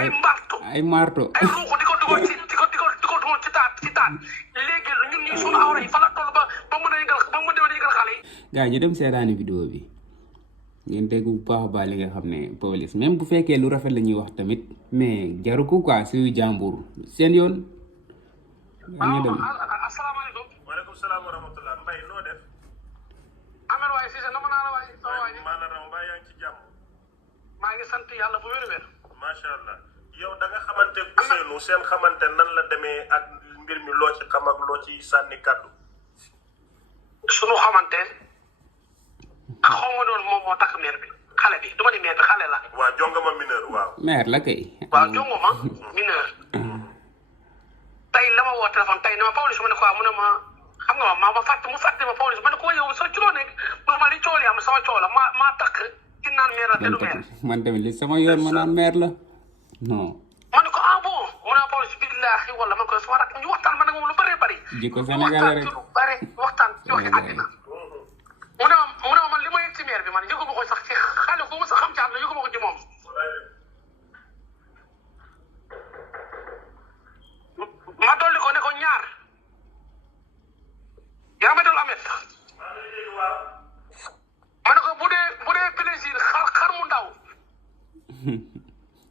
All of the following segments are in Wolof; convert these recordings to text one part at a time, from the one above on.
ay mbartu ay marto ay ruuxu di ko dugal ci di ko dugal ci taat léegi ñun ñii suñu awra yi fa la toll ba mën a yëngal ba mu demee yëngal xale yi. gars ñu dem seetaani vidéo bi ngeen dégg bu baax a baax li nga xam ne police même bu fekkee lu rafet la ñuy wax tamit mais jaru ko quoi suy jàmbur seen yoon. waaw asalaamaaleykum. waaleykum salaam wa rahmatulah Mbaye noo def. Amel waaye Cissé nama naa la waaye. maa la raw mbaa yaa ngi ci jàmm. maa ngi sant yàlla bu wér-wér. macha allah yow da nga xamante Ousseynou seen xamante nan la demee ak mbir mi loo ci xam ak loo ci sànni kàddu. sunu xamante xaw ma doon moom moo takk mère bi xale bi du ma ni mère bi xale la. waaw jongama mineur waaw. mère la kay. waaw jongama mineur. tey la ma woo téléphone tey ne ma Pawlish ma ne ko mu ne ma xam nga ma mu fàtte ma Pawlish ma ne ko yow sa ci loo nekk ma li coow li am sama coow la maa takk ki naan mère la te du mère. man tamit li sama yoon ma naan mère la non. ma ne ko bon mu ne ma Pawlish billaahi wala man ko sama rak ñu waxtaan ma ne moom lu bëree bëri. jikko Sénégal rek lu bëri waxtaan ci waxi àddina. mu ne ma man li ma yëg ci mère bi man yëgu ma ko sax ci xale ko ma sax xam ci àdduna yëgu ma ko ci moom. ma dolli ko ne ko ñaar yaa ma dal amet ma ne ko bu dee plaisir xar mu ndaw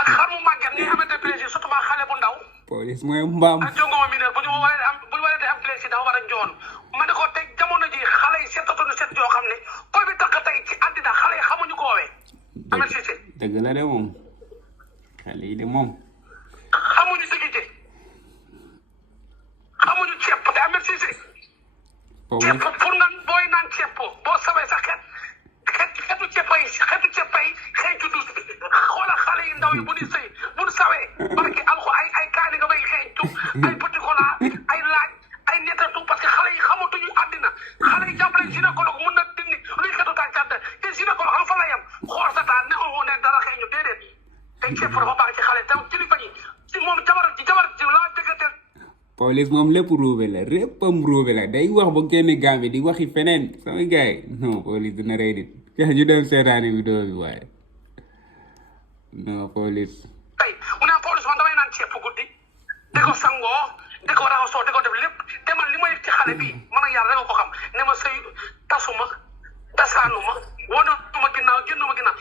ak xar mu màgget ni amete plaisir surtout ma xale bu ndaw police mooy mbaam ak jongoma mineur bu ñu waree am plaisir dafa war a njoon ma ne ko tey jamono ji xale yi seetatuñu seet yoo xam ne koy bi takk tey ci àddina xale yi xamuñu ko woowee amet Cissé dëgg la de moom xale yi de moom xamuñu sécurité xamuñu ceeb te Ahmed Cissé ceeb pour nga booy naan ceeb boo sawee sa xeetu ceeb yi xeeñ ci dus bi xoolal xale yi ndaw yi bu ñu sëy bu ñu sawee barki alxu ay kaani nga bay xeeñtu ay petit cola ay laaj ay nettatu parce que xale yi xamatuñu àddina xale yi jàppale gynécologue mun na dindi luy xeetu tàncax te gynécologue xam fa la yem xool sa taan ne ne dara xeeñu déedéet te ceeb dafa baax ci xale te kilifa yi ci moom jabar ji laa dëggante. police moom lépp ruube la réppam ruube la day wax ba génn Gambie di waxi feneen sama gars yi non police dina rey nit ñu dem seetaani vidéo bi waaye non police. tey mu ne police man damay naan ceeb guddi di ko sangoo di ko raxasoo di ko def lépp te man li ma yëg ci xale bi man ak yàlla rek ko xam ne ma sëy tasuma tasaanuma wanatuma ginnaaw génnuma ginnaaw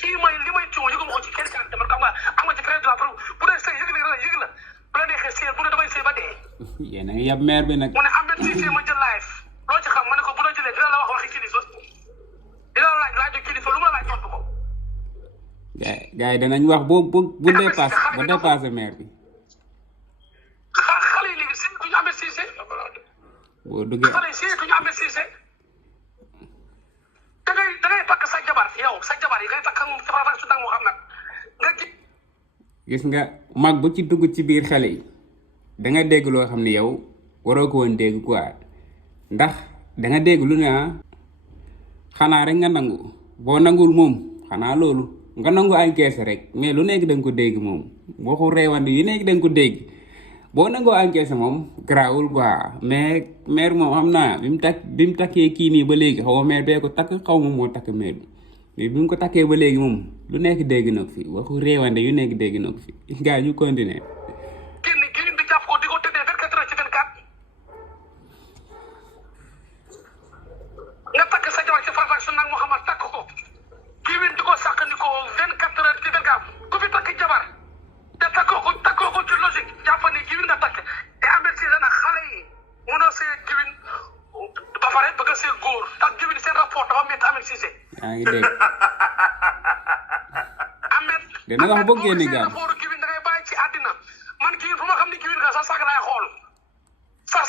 kii may li may ciw yëguma ko ci kenn kan te man xam nga am nga ci crédit de la preuve bu dee sëy yëg la bu la neexee sëy bu ne damay sëy ba dee. yéen a ngi yab maire bi nag. mu ne Ahmed Cissé ma jël live loo ci xam ma ne ko bu la jëlee dina la wax waxi kilifa dina la laaj kilifa lu ma la laaj tontu ko. gars yi danañ wax bu dépassé maire bi. xale yi léegi sëy ku ñu Ahmed Cissé. boo duggee xale yi sëy ku ñu Ahmed Cissé. da ngay takk sa jabar yow sa jabar yi ngay takk moom sa faral su moo xam nag nga gis nga mag bu ci dugg ci biir xale yi da nga dégg loo xam ne yow waroo ko woon dégg quoi ndax da nga dégg lu ne xanaa rek nga nangu boo nangul moom xanaa loolu nga nangu ay keese rek mais lu nekk da nga ko dégg moom waxu reewande yu nekk da nga ko dégg boo nangoo ay keese moom garaawul quoi mais maire moom xam naa bi mu takkee kii nii ba léegi xaw ma maire bee ko takk xaw ma moo takk maire bi mais bi mu ko takkee ba léegi moom lu nekk dégg na ko fi waxu réewande yu nekk dégg na ko fi gars ñu continuer. génn bi jàpp ko di ko tëddee 24 heures ci 24 nga takk sa jabar ci farfak su nag Muhammad takk ko kii di ko sàq ni ko 24 heures ci 24 ku fi takk jabar te takkoo ko ci logique jàpp ni kii nga takk te Ahmed Cissé nag xale yi mënoo see kii ba pare bëgg a see góor tax kii seen rapport dafa métti Ahmed Cissé. yaa ngi dégg. dina wax bëgg génn gaam. da ngay bàyyi ci àddina man kii fu ma xam ni kii nga sa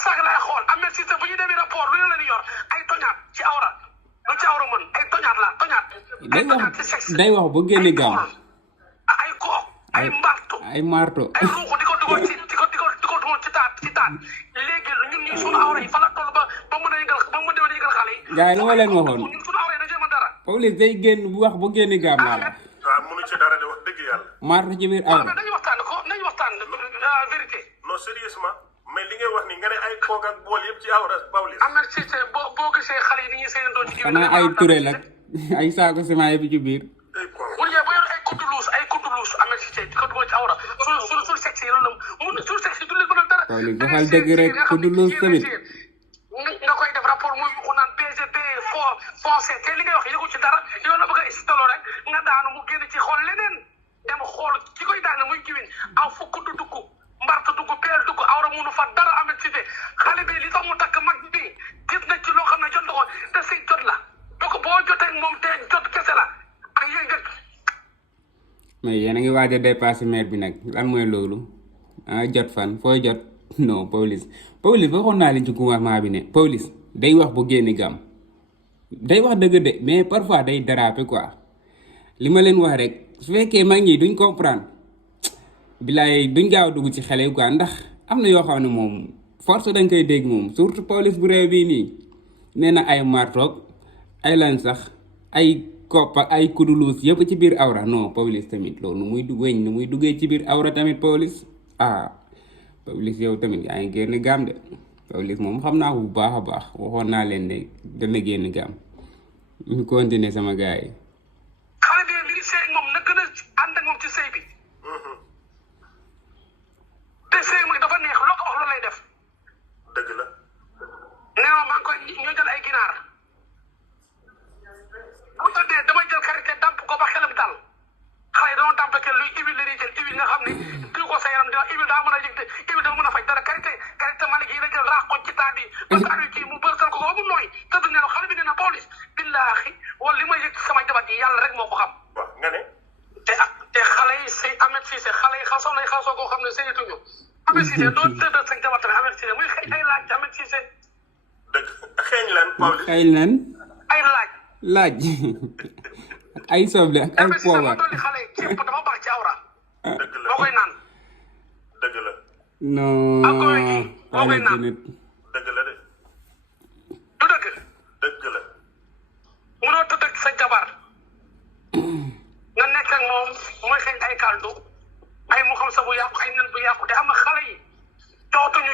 sag laay xool Ahmed Cissé bu ñu demee rapport lu ñu leen yor ay toñaat ci awra lu ci awra mën ay toñaat la toñaat. day wax bëgg génn gaam. ay ko ay mbartu ay marto ay ruuxu di ko dugal ci taat léegi ñun ñii suñu awra yi fa la toll ba mën a yëngal xale yi. gars yi lu ma leen waxoon. ñun suñu awra yi dañu mën dara. police day génn bu wax ba génn gaam laa la. waaw mënu ci dara de wax dëgg yàlla. marto ci biir awra. nañu waxtaan vérité. non sérieusement mais li ngay wax ni nga ne ay koog ak bool yëpp ci awra Pawlish. Ahmed Cissé boo gisee xale yi ni ñuy seen doon ci xanaa ay turé la ay saako ciment yi bi ci biir. bu ñu boo yor ay kuddu luus Ahmed Cissé identité di ko dugal ci awra suñu sexe yi loolu mun suñu sexe yi du leen mënal dara. Pawlish waxal dëgg rek ku du luus tamit. nga koy def rapport muy yuxu naan BGB foncé te li ngay wax yëgu ci dara yow la bëgg a istalo rek nga daanu mu génn ci xool leneen dem xool ki koy daane muy giwin aw fukk du dugg mbarta dugg peel dugg awra munu fa dara amet cité xale bi li tax mu takk mag bi gis na ci loo xam ne jot na ko te say jot la donc boo jotee moom te jot kese la ak yooyu dëkk. mais yéen a ngi waaj a dépassé maire bi nag lan mooy loolu jot fan fooy jot non Pawlish waxoon naa leen ci gouvernement bi ne Pawlish day wax bu génn gam day wax dëgg de mais parfois day déraper quoi li ma leen wax rek su fekkee mag ñi duñ comprendre bilaay duñ gaaw dugg ci xale quoi ndax am na yoo xam ne moom force dañ koy dégg moom surtout Pawlish bu réew bii nii nee na ay martoog ay lan sax ay kopp ak ay kuduluus yëpp ci biir awra non Pawlish tamit loolu nu muy duggee ci biir awra tamit Pawlish Pawlish yow tamit yaa ngi génn gaam de Pawlish moom xam naa ko bu baax a baax waxoon naa leen ne dana génn gaam ñu continuer sama gars yi. xale bi mi ngi sëy moom na gën a ànd ak moom ci sëy bi te sëy bi dafa neex loo ko wax loolu lay def. dëgg la. nee ma maa ngi koy ñoo jël ay ginaar bu tëddee damay jël karité damp ko ba xelam dal xale yi dañoo damp ke luy huile la ñuy jël huile nga xam ne diw ko sa yaram dina huile daa mën a yëg huile dafa mën a faj dara karité Malick yi la jël raax ko ci taat bi ba taat bi kii mu bërsal ko ba mu nooy tëdd nee na xale bi nee na Pawlish billaahi wala li may yëg ci sama jabar yi yàlla rek moo ko xam. waaw nga ne. te xale yi sëy Ahmed Cissé xale yi xasoo nañ xasoo koo xam ne sëyatuñu Ahmed Cissé doo tëddal sa jabar tamit Ahmed Cissé muy xëy ay laaj Ahmed Cissé. dëgg xeeñ lan Pawlish. xeeñ lan. ay laaj. laaj ay soble ak ay poobar. Ahmed Cissé xale yi ceeb dafa baax ci awra. dëgg la moo koy naan. dëgg la. non. ak koy gi moo koy naan. dëgg la de. du dëgg. dëgg la. munoo tëdd ak sa jabar nga nekk ak moom mooy xëy ay kaldu ay mu xam sa bu yàqu ay nen bu yàqu te am na xale yi joxatuñu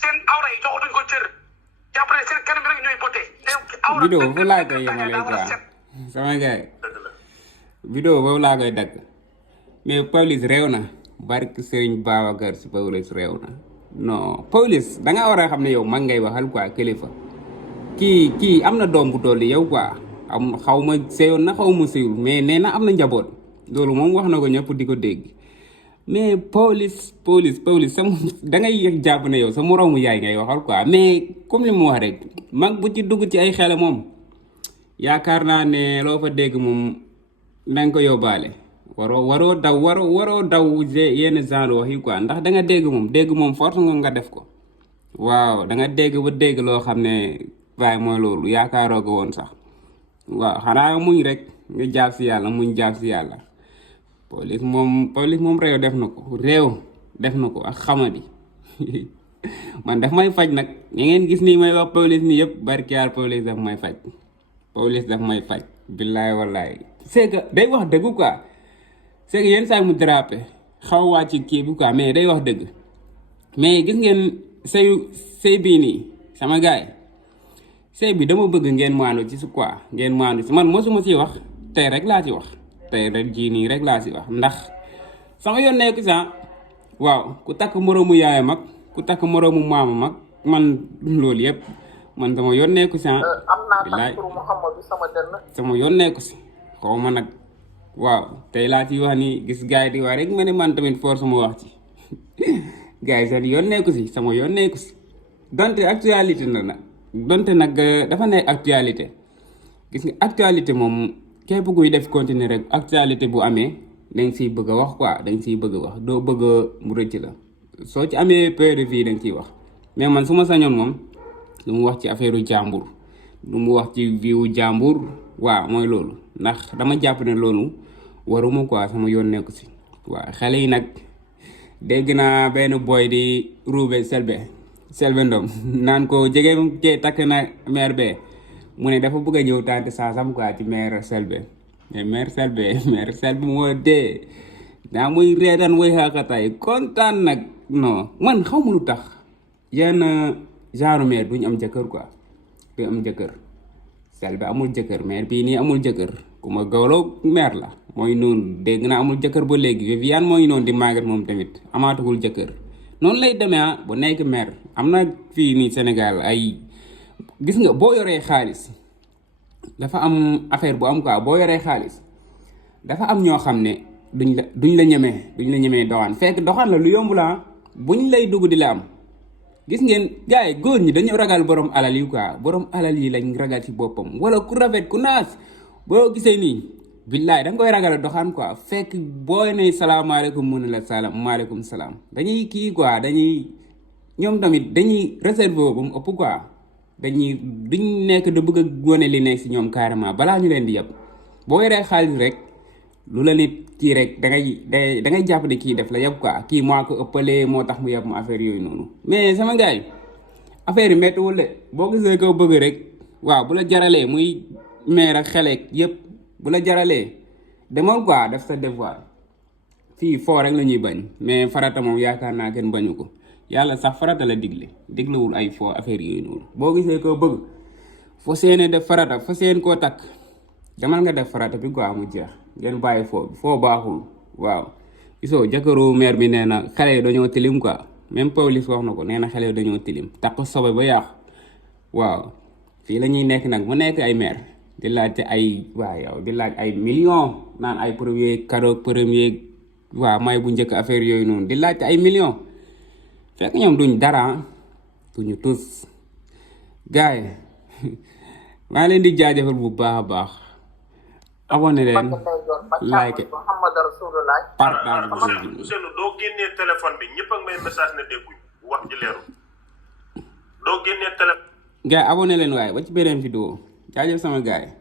seen awra yi joxatuñ ko cër jàpp ne seen kanam rek ñooy bote. vidéo foofu laa koy yemalee quoi sama gars vidéo boobu laa koy dagg mais Pawlish réew na barke Serigne Babacar si Pawlish réew na non Pawlish danga war a xam ne yow mag ngay waxal quoi kilifa kii am na doom bu toll yow quoi am xaw ma seyoon na xaw ma seyul mais nee na am na njaboot loolu moom wax na ko ñëpp di ko dégg mais Pawlish sama dangay yëg jàpp ne yow sa moroomu yaay ngay waxal quoi mais comme li mu wax rek mag bu ci dugg ci ay xele moom yaakaar naa ne loo fa dégg moom danga ko yóbbaale waroo daw yenn genre wax yi quoi ndax danga dégg moom force nga def ko waaw danga dégg ba dégg loo xam ne waaye mooy loolu yaakaaroo ko woon sax waaw xanaa muñ rek nga jaab si yàlla muñ jaab si yàlla Pawlish moom réew def na ko ak xamadi man daf may faj nag ñi ngeen gis nii may wax Pawlish nii yëpp barkiyaar Pawlish daf may faj billaay wallaay c'est que day wax dëgg quoi c'est que yenn saa mu drapé xaw waa ci kii bi quoi mais day wax dëgg mais gis ngeen sëy bii nii sama gaay sëy bi dama bëgg ngeen maandu ci su quoi ngeen maandu ci man mosuma ci wax tey rek laa ci wax tey rek jii nii rek laa ci wax ndax sama yoon nekku sax waaw ku takk moroomu yaay mag ku takk moroomu maama mag man loolu yëpp man sama yoon nekku sax bilaay sama yoon nekku si xaw ma nag waaw tey laa ci wax ni gis gars yi di wax rek ma ne man tamit force ma wax ci gars yi seen yoon nekku si sama yoon nekku si donte actualité na nag donte nag dafa nekk actualité gis nga actualité moom képp kuy def continuer rek actualité bu amee dañ siy bëgg a wax quoi dañ siy bëgg a wax doo bëgg mu rëcc la soo ci amee période vie dañ ciy wax mais man su ma sañoon moom lu mu wax ci affaire u jàmbur lu mu wax ci viwu jàmbur waaw mooy loolu ndax dama jàpp ne loolu waruma quoi sama yoon nekku si waaw xale yi nag dégg naa benn boy di ruube Selbé Ndom naan ko jege kee takk na maire be mu ne dafa bëgg a ñëw tànte saasam quoi ci maire Selbé mais maire Selbé moo dee daa muy reetaan way xaaqataay kontaan nag non man xaw ma lu tax yenn genre maire duñu am jëkkër quoi du am jëkkër Selbé amul jëkkër maire bii nii amul jëkkër ku ma gawloo maire la mooy noonu dégg naa amul jëkkër ba léegi Viviane mooy noonu di màggat moom tamit amaatugul jëkkër noonu lay demee bu nekk mer am na fii nii Sénégal ay gis nga boo yoree xaalis dafa am affaire bu am quoi boo yoree xaalis dafa am ñoo xam ne duñ la ñemee doxaan fekk doxaan la lu yomb la buñ lay dugg di la am gis ngeen gars yi góor ñi dañu ragal borom alal yi quoi borom alal yi lañ ragal ci boppam wala ku rafet ku naas boo gisee nii billaay da nga koy ragal doxaan quoi fekk booy ne salaamaaleykum mu ne la salaam maaleykum salaam dañuy kii quoi ñoom tamit dañuy réservé bu mu ëpp quoi duñ nekk da bëgg a góone li nekk si ñoom carrément balaa ñu leen di yab boo yoree xaalis rek lu la nit kii rek da ngay jàpp ne kii def la yab quoi kii moo ko ëppalee moo tax mu yab mu affaire yooyu noonu mais sama gars yi affaire yi méttiwul de boo gisee ko bëgg rek waaw bu la jaralee muy meer ak xeleeg yëpp bu la jaralee demal quoi def sa devoir fii foo rek la ñuy bañ mais farata moom yaakaar naa kenn bañu ko yàlla sax farata la diglewul ay foo affaire yooyu noonu boo gisee ko bëgg foo seene def farata foo seen koo takk demal nga def farata bi quoi mu jeex ngeen bàyyi foo baaxul waaw gisoo jëkkëru maire bi nee na xale yi dañoo tilim quoi même Pawlish wax na ko nee na xale yi dañoo tilim takk sobe ba yàqu waaw fii la ñuy nekk nag mu nekk ay maire di laajte ay di laaj ay millions naan ay premier cadeau premier may bu njëkk affaire yooyu noonu di laajte ay millions fekk ñoom duñ dara duñu tus gars yi maa leen di jaajëfal bu baax a baax abonné leen like partage Ousseynou doo génnee téléphone bi ñëpp ak may message ne dégguñ wax ji leeru doo génnee téléphone gars yi abonné leen waaye ba ci beneen vidéo jaajëf sama gars yi